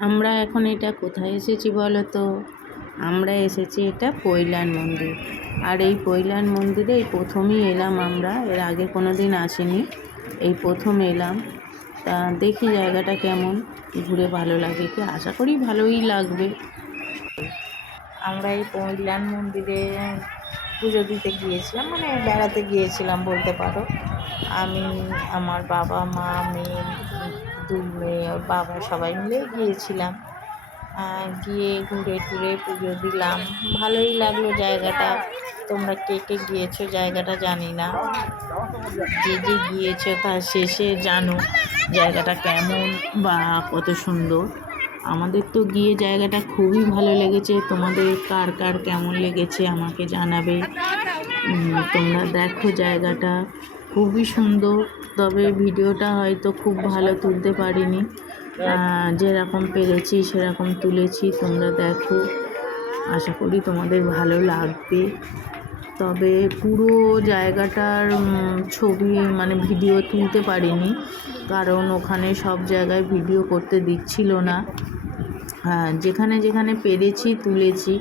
আমরা এখন এটা কোথায় এসেছি বলো তো? আমরা এসেছি এটা পৈলান মন্দির। আর এই পৈলান মন্দিরে এই প্রথমই এলাম আমরা, এর আগে কোনো দিন আসিনি, এই প্রথম এলাম। তা দেখি জায়গাটা কেমন, ঘুরে ভালো লাগে কি, আশা করি ভালোই লাগবে। আমরা এই পৈলান মন্দিরে পুজো দিতে গিয়েছিলাম, মানে বেড়াতে গিয়েছিলাম বলতে পারো। আমি, আমার বাবা, মা, মেয়ে, দুই মেয়ে, ওর বাবা সবাই মিলে গিয়েছিলাম। গিয়ে ঘুরে টুরে পুজো দিলাম, ভালোই লাগলো জায়গাটা। তোমরা কে কে গিয়েছো জায়গাটা জানি না, যে যে গিয়েছো তার শেষে জানো জায়গাটা কেমন বা কত সুন্দর। আমাদের তো গিয়ে জায়গাটা খুবই ভালো লেগেছে। তোমাদের কার কার কেমন লেগেছে আমাকে জানাবে। তোমরা দেখো জায়গাটা খুবই সুন্দর, তবে ভিডিওটা হয়তো খুব ভালো তুলতে পারিনি, যেরকম পেরেছি সেরকম তুলেছি। তোমরা দেখো, আশা করি তোমাদের ভালো লাগবে। তবে পুরো জায়গাটার ছবি মানে ভিডিও তুলতে পারিনি, কারণ ওখানে সব জায়গায় ভিডিও করতে দিচ্ছিল না। যেখানে যেখানে পেরেছি তুলেছি।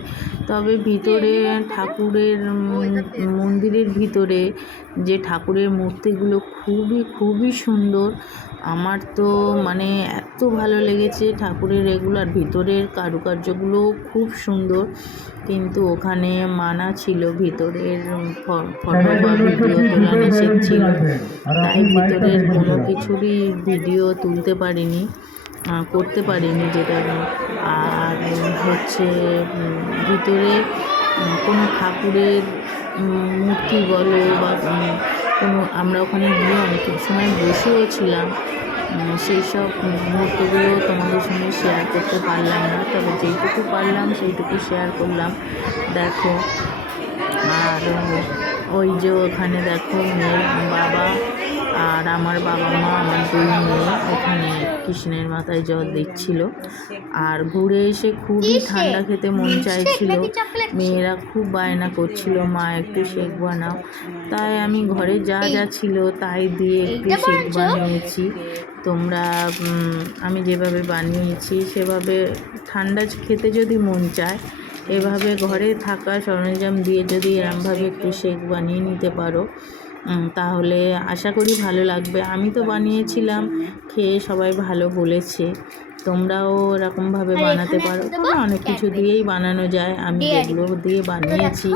তবে ভিতরে ঠাকুরের মন্দিরের ভিতরে যে ঠাকুরের মূর্তিগুলো খুবই খুবই সুন্দর। আমার তো মানে এত ভালো লেগেছে ঠাকুরের এগুলোর ভিতরের কারুকার্যগুলো খুব সুন্দর। কিন্তু ওখানে মানা ছিল ভিতরের ফটো বা ভিডিও তোলা নিষেধ ছিল, তাই ভিতরের কোনো কিছুরই ভিডিও তুলতে পারিনি, করতে পারিনি যেটা। আর হচ্ছে ভিতরে কোনো ঠাকুরের মূর্তি বলো বা কোনো, আমরা ওখানে গিয়ে অনেক সময় বসেও ছিলাম, সেই সব মুহূর্তগুলো তোমাদের সঙ্গে শেয়ার করতে পারলাম না। তবে যেইটুকু পারলাম সেইটুকু শেয়ার করলাম। দেখো, আর ওই যে ওখানে দেখো মেয়ের বাবা আর আমার বাবা মা, আমার দুই মেয়ে ওখানে কৃষ্ণের মাথায় জল দিচ্ছিল। আর ঘুরে এসে খুবই ঠান্ডা খেতে মন চাইছিল, মেয়েরা খুব বায়না করছিল মা একটু শেক বানাও। তাই আমি ঘরে যা যা ছিল তাই দিয়ে একটু শেক বানিয়েছি। তোমরা আমি যেভাবে বানিয়েছি সেভাবে, ঠান্ডা খেতে যদি মন চায় এভাবে ঘরে থাকা সরঞ্জাম দিয়ে যদি এরমভাবে একটু শেক বানিয়ে নিতে পারো, তাহলে আশা করি ভালো লাগবে। আমি তো বানিয়েছিলাম, খেয়ে সবাই ভালো বলেছে। তোমরাও এরকমভাবে বানাতে পারো। তবে অনেক কিছু দিয়েই বানানো যায়, আমি যেগুলো দিয়ে বানিয়েছি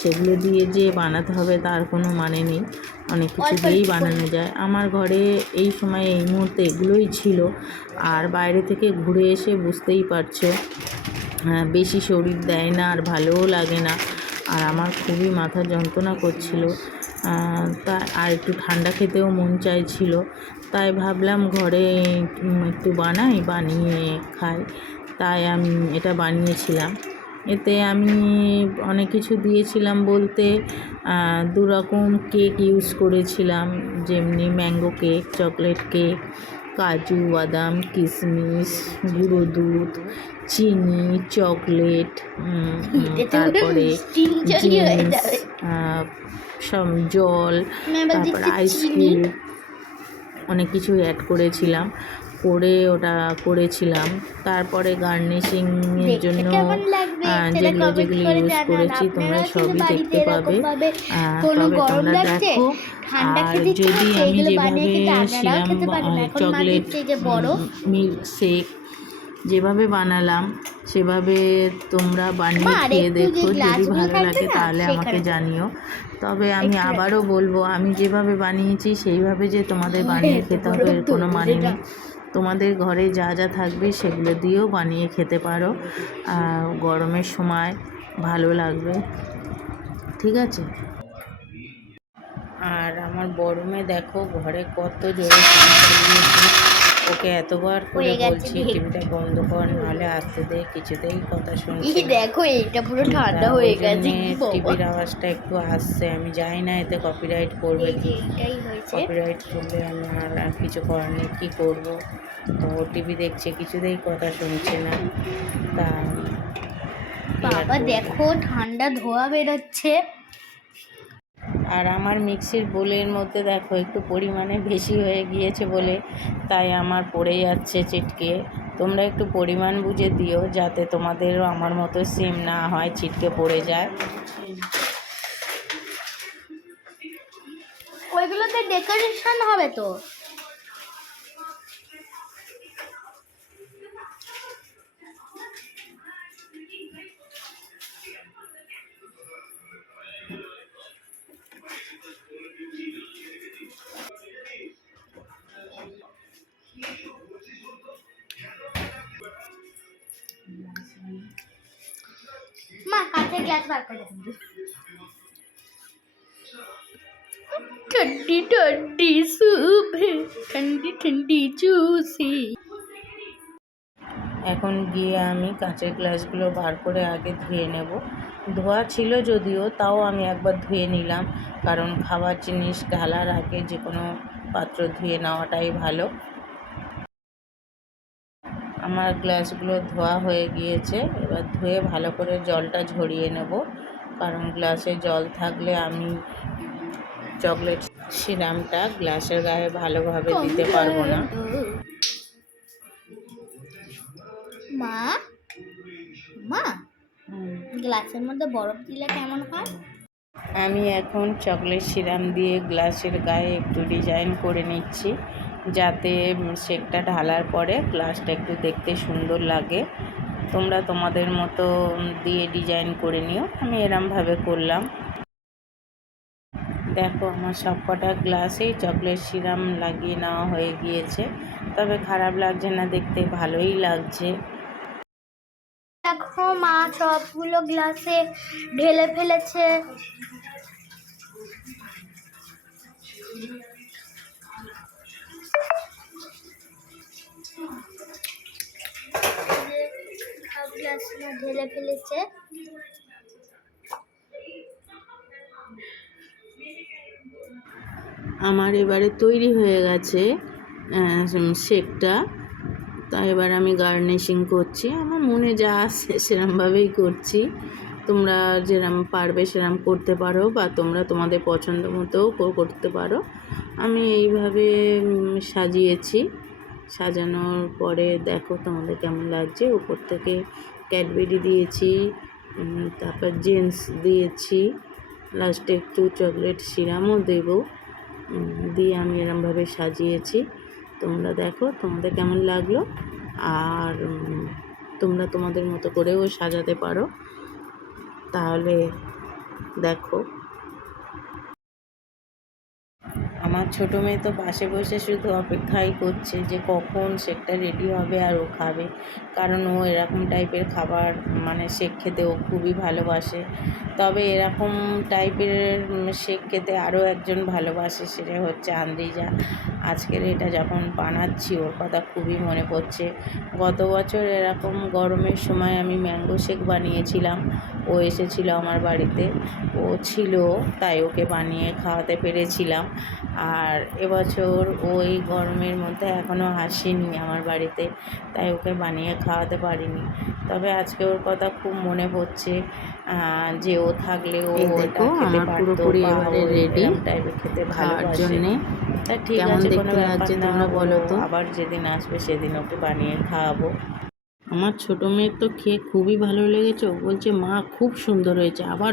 সেগুলো দিয়ে যে বানাতে হবে তার কোনো মানে নেই, অনেক কিছু দিয়েই বানানো যায়। আমার ঘরে এই সময় এই মুহূর্তে এগুলোই ছিল। আর বাইরে থেকে ঘুরে এসে বুঝতেই পারছো, বেশি শরীর দেয় না আর ভালোও লাগে না। আর আমার খুবই মাথা যন্ত্রণা করছিল, তা আর একটু ঠান্ডা খেতেও মন চাইছিল। তাই ভাবলাম ঘরে একটু বানিয়ে খাই, তাই আমি এটা বানিয়েছিলাম। এতে আমি অনেক কিছু দিয়েছিলাম বলতে, দু রকম কেক ইউজ করেছিলাম, যেমনি ম্যাঙ্গো কেক, চকলেট কেক, কাজু বাদাম কিশমিশ, গুঁড়ো দুধ, চিনি, চকলেট, তারপরে সব জল, তারপর আইসক্রিম, অনেক কিছু অ্যাড করেছিলাম, করে ওটা করেছিলাম। তারপরে গার্নিশিংয়ের জন্য যেগুলো যেগুলো ইউজ করেছি তোমরা সবই দেখতে পাবে। তবে তোমরা দেখো। আর যদি আমি যেভাবে শিলাম চকলেট মিল্ক শেক যেভাবে বানালাম সেভাবে তোমরা বানিয়ে খেয়ে দেখো, যদি ভালো লাগে তাহলে আমাকে জানিও। তবে আমি আবারও বলবো, আমি যেভাবে বানিয়েছি সেইভাবে যে তোমাদের বানিয়ে খেতে হবে এর কোনো মানে নেই। তোমাদের ঘরে যা যা থাকবে সেগুলো দিয়েও বানিয়ে খেতে পারো, গরমের সময় ভালো লাগবে। ঠিক আছে। আর আমার বড় মেয়ে দেখো ঘরে কত জোরে চালিয়েছি, ওকে এতবার করে বলছি টিভিটা বন্ধ কর, নাহলে আসতে দে, কিছুতেই কথা শুনছি। দেখো এটা পুরো ঠান্ডা হয়ে গেছে, টিভির আওয়াজটা একটু আসছে, আমি জানি না এতে কপিরাইট করবে কি। কপিরাইট করলে আমি আর কিছু করার নেই, কী করবো। তো টিভি দেখছে, কিছুতেই কথা শুনছে না। তা বাবা দেখো ঠান্ডা ধোয়া বেরোচ্ছে। আর আমার মিক্সির বোলের মধ্যে দেখো একটু পরিমাণে বেশি হয়ে গিয়েছে বলে তাই আমার পড়ে যাচ্ছে ছিটকে। তোমরা একটু পরিমাণ বুঝে দিও যাতে তোমাদেরও আমার মতো সেম না হয়, ছিটকে পড়ে যায়। ওইগুলোতে ডেকোরেশন হবে তো। মা কাঁচের গ্লাস বার করে দিন। ठंडी ठंडी सूप है, ठंडी ठंडी जूसी। এখন গিয়ে আমি কাঁচের গ্লাসগুলো বার করে আগে ধুয়ে নেব। ধোয়া ছিল যদিও, তাও আমি একবার ধুয়ে নিলাম, কারণ খাবার জিনিস ঢালার আগে যে কোনো পাত্র ধুয়ে নেওয়াটাই ভালো। আমার গ্লাসগুলো ধোয়া হয়ে গিয়েছে, এবার ধুয়ে ভালো করে জলটা ঝরিয়ে নেব, কারণ গ্লাসে জল থাকলে আমি চকলেট সিরাপটা গ্লাসের গায়ে ভালোভাবে দিতে পারবো না। মা মা গ্লাসের মধ্যে বরফ দিলে কেমন হয়? আমি এখন চকলেট সিরাপ দিয়ে গ্লাসের গায়ে একটু ডিজাইন করে নিচ্ছি, যাতে শেকটা ঢালার পরে গ্লাসটা একটু দেখতে সুন্দর লাগে। তোমরা তোমাদের মতো দিয়ে ডিজাইন করে নিও, আমি এরমভাবে করলাম। দেখো আমার সবকটা গ্লাসেই চকলেট সিরাপ লাগিয়ে নেওয়া হয়ে গিয়েছে, তবে খারাপ লাগছে না, দেখতে ভালোই লাগছে। দেখো মা সবগুলো গ্লাসে ঢেলে ফেলেছে। সব গ্লাস ঢেলে ফেলেছে। আমার এবারে তৈরি হয়ে গেছে শেকটা। তা এবার আমি গার্নিশিং করছি, আমার মনে যা আসে সেরমভাবেই করছি। তোমরা যেরম পারবে সেরম করতে পারো, বা তোমরা তোমাদের পছন্দ মতোও করতে পারো। আমি এইভাবে সাজিয়েছি। সাজানোর পরে দেখো তোমাদের কেমন লাগছে। উপর থেকে ক্যাডবেরি দিয়েছি, তারপর জেন্স দিয়েছি, লাস্টে একটু চকলেট সিরাপও দেবো, দিয়ে আমি এরমভাবে সাজিয়েছি। তোমরা দেখো তোমাদের কেমন লাগলো, আর তোমরা তোমাদের মতো করেও সাজাতে পারো। তাহলে দেখো আমার ছোটো মেয়ে তো পাশে বসে শুধু অপেক্ষাই করছে যে কখন শেকটা রেডি হবে আর ও খাবে, কারণ ও এরকম টাইপের খাবার মানে শেক খেতে ও খুবই ভালোবাসে। তবে এরকম টাইপের শেক খেতে আরও একজন ভালোবাসে, সেটা হচ্ছে আন্দ্রিজা। আজকের এটা যখন বানাচ্ছি ওর কথা খুবই মনে পড়ছে। গত বছর এরকম গরমের সময় আমি ম্যাঙ্গো শেক বানিয়েছিলাম, ও এসেছিল আমার বাড়িতে, ও ছিল তাই ওকে বানিয়ে খাওয়াতে পেরেছিলাম। আর এবছর ওই গরমের মধ্যে এখনও আসেনি আমার বাড়িতে, তাই ওকে বানিয়ে খাওয়াতে পারিনি। তবে আজকে ওর কথা খুব মনে পড়ছে যে ও থাকলে ও এটা খেতে পারতো, রেডি টাইপের খেতে ভালোবাসে। তা ঠিক আছে, কোনো ব্যাপার না, বলো তো আবার যেদিন আসবে সেদিন ওকে বানিয়ে খাওয়াবো। আমার ছোটো মেয়ের তো খেয়ে খুবই ভালো লেগেছে, ও বলছে মা খুব সুন্দর হয়েছে, আবার